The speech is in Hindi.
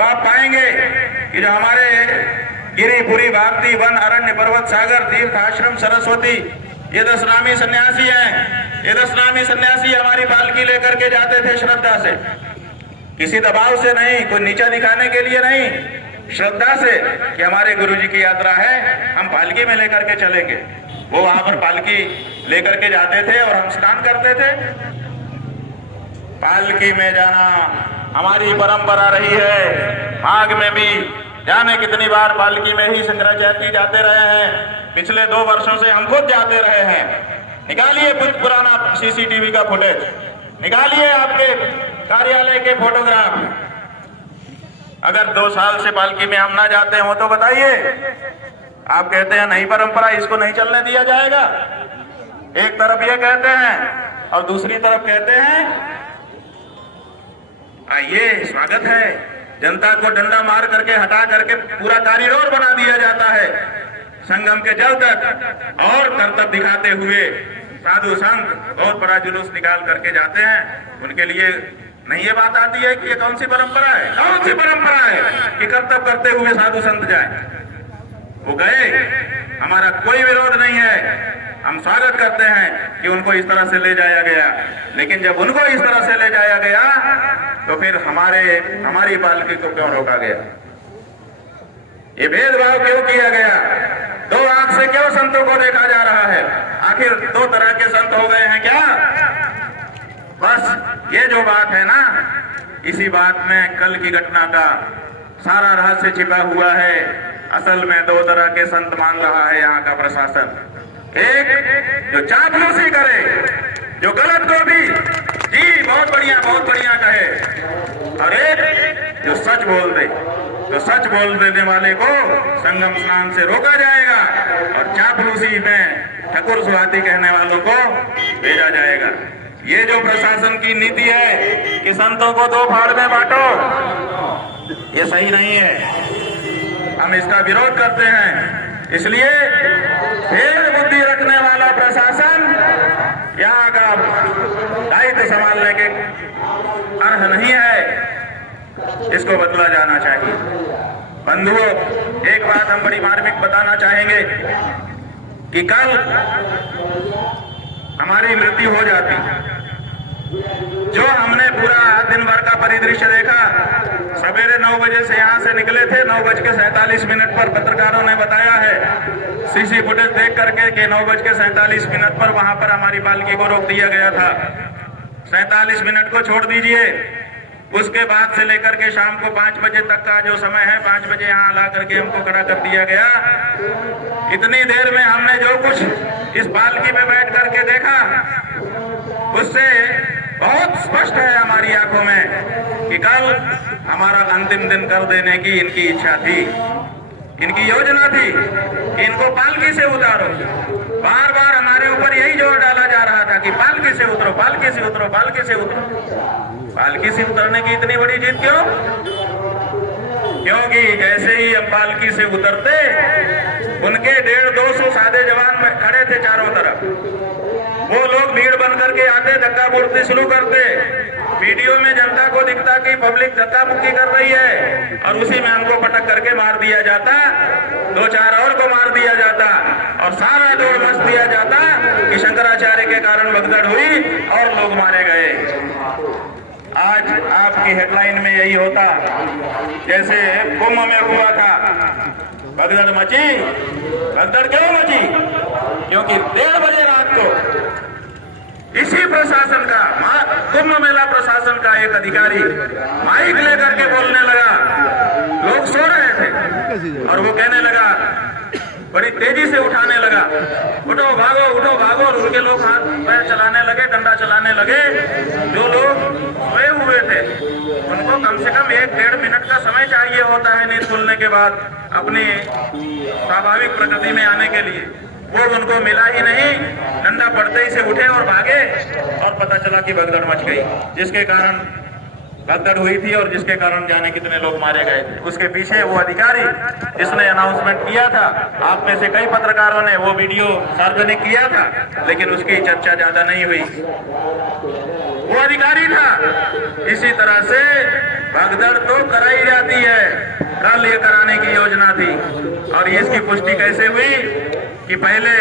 तो आप पाएंगे कि जो हमारे गिरिपुरी, भारती, वन, अरण्य, पर्वत, सागर, तीर्थ, आश्रम, सरस्वती, ये 10 नामी सन्यासी हैं। ये 10 नामी सन्यासी हमारी पालकी लेकर के जाते थे श्रद्धा से, किसी दबाव से नहीं, कोई नीचा दिखाने के लिए नहीं, श्रद्धा से कि हमारे गुरुजी की यात्रा है, हम पालकी में लेकर के चलेंगे। वो वहां पर पालकी लेकर के जाते थे और हम स्नान करते थे। पालकी में जाना हमारी परंपरा रही है। माघ में भी जाने कितनी बार पालकी में ही शंकराचार्य जाते रहे हैं। पिछले 2 वर्षों से हम खुद जाते रहे हैं। निकालिए कुछ पुराना सीसीटीवी का फुटेज, निकालिए आपके कार्यालय के फोटोग्राफ। अगर 2 साल से पालकी में हम ना जाते हो तो बताइए। आप कहते हैं नहीं परंपरा, इसको नहीं चलने दिया जाएगा। एक तरफ ये कहते हैं और दूसरी तरफ कहते हैं आइए स्वागत है। जनता को डंडा मार करके हटा करके पूरा कॉरिडोर बना दिया जाता है संगम के जल तक, और करतब दिखाते हुए साधु संत बहुत बड़ा जुलूस निकाल करके जाते हैं। उनके लिए नहीं ये बात आती है कि ये कौन सी परंपरा है, कौन सी परंपरा है कि कर्तव्य करते हुए साधु संत जाए। वो गए, हमारा कोई विरोध नहीं है, हम स्वागत करते हैं कि उनको इस तरह से ले जाया गया। लेकिन जब उनको इस तरह से ले जाया गया तो फिर हमारी पालकी को क्यों रोका गया? ये भेदभाव क्यों किया गया? 2 आंख से क्यों संतों को देखा जा रहा है? आखिर 2 तरह के संत हो गए हैं क्या? बस ये जो बात है ना, इसी बात में कल की घटना का सारा रहस्य छिपा हुआ है। असल में 2 तरह के संत मान रहा है यहाँ का प्रशासन। एक जो चापलूसी करे, जो गलत को भी जी बहुत बढ़िया कहे, और एक जो सच बोल दे। तो सच बोल देने वाले को संगम स्नान से रोका जाएगा और चापलूसी में ठकुर सुहाती कहने वालों को भेजा जाएगा। ये जो प्रशासन की नीति है कि संतों को 2 फाड़ में बांटो, ये सही नहीं है। हम इसका विरोध करते हैं। इसलिए भेद बुद्धि रखने वाला प्रशासन यहाँ का दायित्व संभालने के अर्ह नहीं है, इसको बदला जाना चाहिए। बंधुओं, एक बात हम बड़ी मार्मिक बताना चाहेंगे कि कल हमारी मृत्यु हो जाती, जो हमने पूरा दिन भर का परिदृश्य देखा। सवेरे 9 बजे से यहाँ से निकले थे, 9:47 पर पत्रकारों ने बताया है सीसी फुटेज देख करके कि 9:47 पर वहां पर हमारी पालकी को रोक दिया गया था। 47 मिनट को छोड़ दीजिए, उसके बाद से लेकर के शाम को 5 बजे तक का जो समय है, 5 बजे यहाँ ला करके हमको खड़ा कर दिया गया। इतनी देर में हमने जो कुछ इस पालकी में बैठ करके देखा, उससे बहुत स्पष्ट है हमारी आंखों में कि कल हमारा अंतिम दिन कर देने की इनकी इच्छा थी, इनकी योजना थी कि इनको पालकी से उतारो। बार बार हमारे ऊपर यही जोर डाला जा रहा था कि पालकी से उतरो, पालकी से उतरो, पालकी से उतरो। पालकी से उतरने की इतनी बड़ी जिद क्यों? क्योंकि जैसे ही हम पालकी से उतरते, उनके 150-200 सादे जवान खड़े थे चारों तरफ। वो लोग भीड़ बन करके आते, धक्का मुक्की शुरू करते। वीडियो में जनता को दिखता कि पब्लिक धक्का मुक्की कर रही है, और उसी में हमको पटक करके मार दिया जाता, 2-4 और को मार दिया जाता, और सारा जोर मच दिया जाता कि शंकराचार्य के कारण भगदड़ हुई और लोग मारे गए। आज आपकी हेडलाइन में यही होता जैसे कुंभ में हुआ था, भगदड़ मची। भगदड़ क्यों मची? क्योंकि 1:30 बजे रात को इसी प्रशासन का, कुंभ मेला प्रशासन का एक अधिकारी माइक लेकर के बोलने लगा। लोग सो रहे थे और वो कहने लगा, बड़ी तेजी से उठाने लगा, उठो भागो, उठो भागो, और उनके लोग हाथ पैर चलाने लगे, डंडा चलाने लगे। जो लोग सोए हुए थे उनको कम से कम 1-1.5 मिनट का समय चाहिए होता है नींद खुलने के बाद अपनी स्वाभाविक प्रकृति में आने के लिए। वो उनको मिला ही नहीं, डंडा पड़ते ही से उठे और भागे, और पता चला कि भगदड़ मच गई, जिसके कारण भगदड़ हुई थी और जिसके कारण जाने कितने लोग मारे गए थे। उसके पीछे वो अधिकारी जिसने अनाउंसमेंट किया था, आप में से कई पत्रकारों ने वो वीडियो सार्वजनिक किया था, लेकिन उसकी चर्चा ज्यादा नहीं हुई। वो अधिकारी था। इसी तरह से भगदड़ तो कराई जाती है, कल ये कराने की योजना थी। और ये इसकी पुष्टि कैसे हुई कि पहले